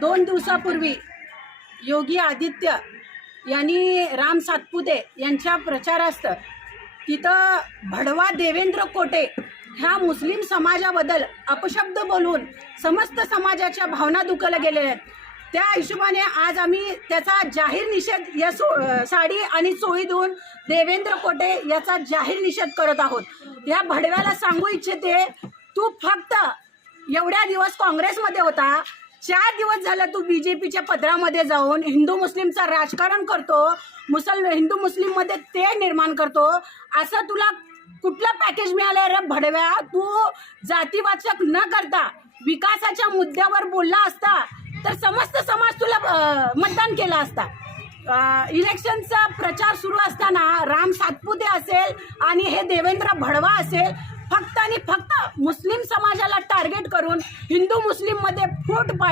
2 दिवसापूर्वी योगी आदित्य यांनी राम सातपुते यांच्या प्रचारार्थ तिथं भडवा देवेंद्र कोटे ह्या मुस्लिम समाजाबद्दल अपशब्द बोलून समस्त समाजाच्या भावना दुखावल्या गेलेल्या आहेत। त्या हिशोबाने आज आम्ही त्याचा जाहीर निषेध या साडी आणि चोळी देऊन देवेंद्र कोटे याचा जाहीर निषेध करत आहोत। या भडव्याला सांगू इच्छिते, तू फक्त एवढ्या दिवस काँग्रेसमध्ये होता, 4 दिवस झालं तू बीजेपीच्या पदरामध्ये जाऊन हिंदू मुस्लिमचं राजकारण करतो, हिंदू मुस्लिममध्ये ते निर्माण करतो। असं तुला कुठलं पॅकेज मिळालं रे भडव्या? तू जातीवाचक न करता विकासाच्या मुद्द्यावर बोलला असता तर समस्त समाज तुला मतदान केला असता। इलेक्शनचा प्रचार सुरू असताना राम सातपुते असेल आणि हे देवेंद्र भडवा असेल, फक्त आणि फक्त मुस्लिम समाजाला टार्गेट करून हिंदू मुस्लिममध्ये फूट